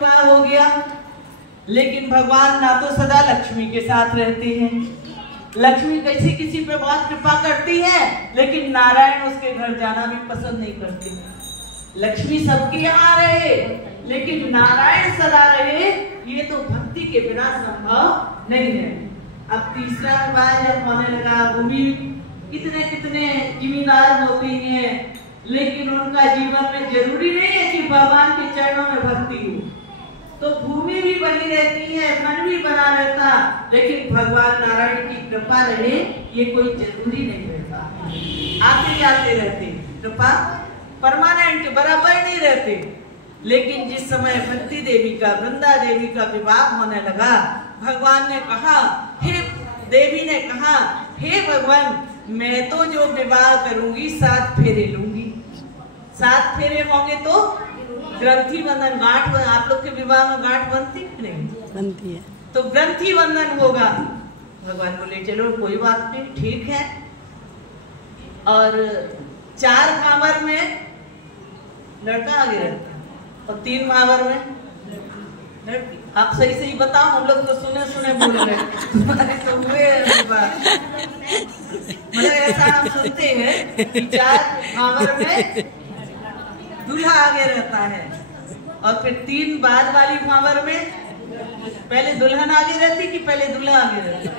हो गया, लेकिन भगवान ना तो सदा लक्ष्मी के साथ रहते हैं। लक्ष्मी किसी पे बहुत कृपा करती है, लेकिन नारायण उसके घर जाना भी पसंद नहीं करते। लक्ष्मी सबके यहाँ रहे, लेकिन नारायण सदा रहे, ये तो भक्ति के बिना संभव नहीं है। अब तीसरा विवाह जब होने लगा, भूमि कितने कितने जिम्मेदार होते हैं, लेकिन उनका जीवन में जरूरी नहीं है कि भगवान के चरणों में भक्ति हो। तो भूमि भी बनी रहती है, मन भी बना रहता, लेकिन भगवान नारायण की कृपा रहे ये कोई जरूरी नहीं रहता। आते जाते रहते, कृपा परमानेंट बराबर नहीं रहते। लेकिन जिस समय भक्ति देवी का, वृंदा देवी का विवाह होने लगा, भगवान ने कहा, देवी ने कहा, हे भगवान, मैं तो जो विवाह करूंगी 7 फेरे लूंगी। 7 फेरे होंगे तो ग्रंथि बंधन, गांठ, आप लोग के विवाह में गांठ बनती है नहीं? बनती है। तो ग्रंथि बंधन होगा। भगवान बोले चलो कोई बात नहीं, ठीक है। और 4 भावर में लड़का आगे रहता है और 3 भावर में लड़की। आप सही सही बताओ, हम लोग तो सुने सुने बोल रहे हैं, तो हुए मतलब ऐसा हम सुनते हैं कि 4 भावर में दूल्हा आगे रहता है, और फिर 3 बाद वाली भावर में पहले दुल्हन आगे रहती कि पहले दूल्हा आगे रहता?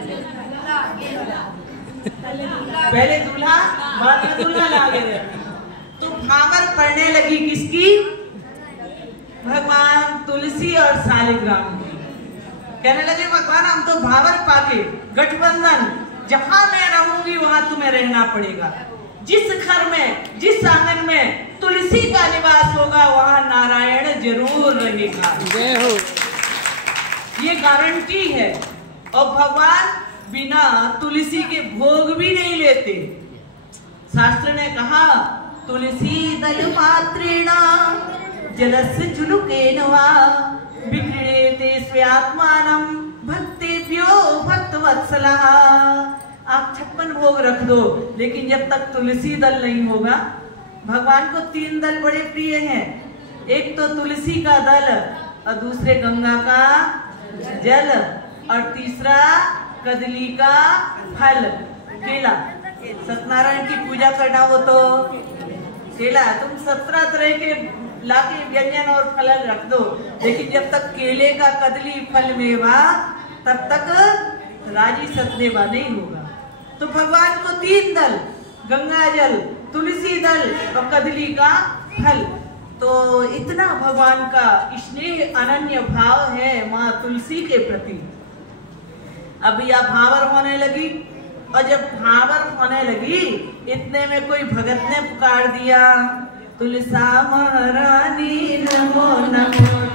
पहले दूल्हा बाद में दुल्हन आगे रहती। तो भावर पड़ने लगी किसकी? भगवान तुलसी और शालिग्राम की। कहने लगे भगवान हम तो भावर पाके गठबंधन, जहां मैं रहूंगी वहां तुम्हें रहना पड़ेगा। जिस घर में, जिस आंगन में तुलसी का निवास होगा, वहां नारायण जरूर रहेगा। जय हो। ये गारंटी है। और भगवान बिना तुलसी के भोग भी नहीं लेते। शास्त्र ने कहा, तुलसी दल मात्रेण जलस्य झुलुकेन वा विक्रीयते स्वात्मानं भक्तेभ्यो भक्तवत्सलः। आप 56 भोग रख दो, लेकिन जब तक तुलसी दल नहीं होगा, भगवान को 3 दल बड़े प्रिय हैं। एक तो तुलसी का दल, और दूसरे गंगा का जल, और तीसरा कदली का फल, केला। सत्यनारायण की पूजा करना हो तो केला, तुम 17 तरह के लाके व्यंजन और फल रख दो, लेकिन जब तक केले का कदली फल मेवा, तब तक राजी सतदेवा नहीं होगा। तो भगवान को 3 दल, गंगा जल, तुलसी दल और कदली का फल। तो इतना भगवान का स्नेह, अनन्य भाव है माँ तुलसी के प्रति। अब यह भावर होने लगी, और जब भावर होने लगी, इतने में कोई भगत ने पुकार दिया, तुलसा महारानी नमो नमो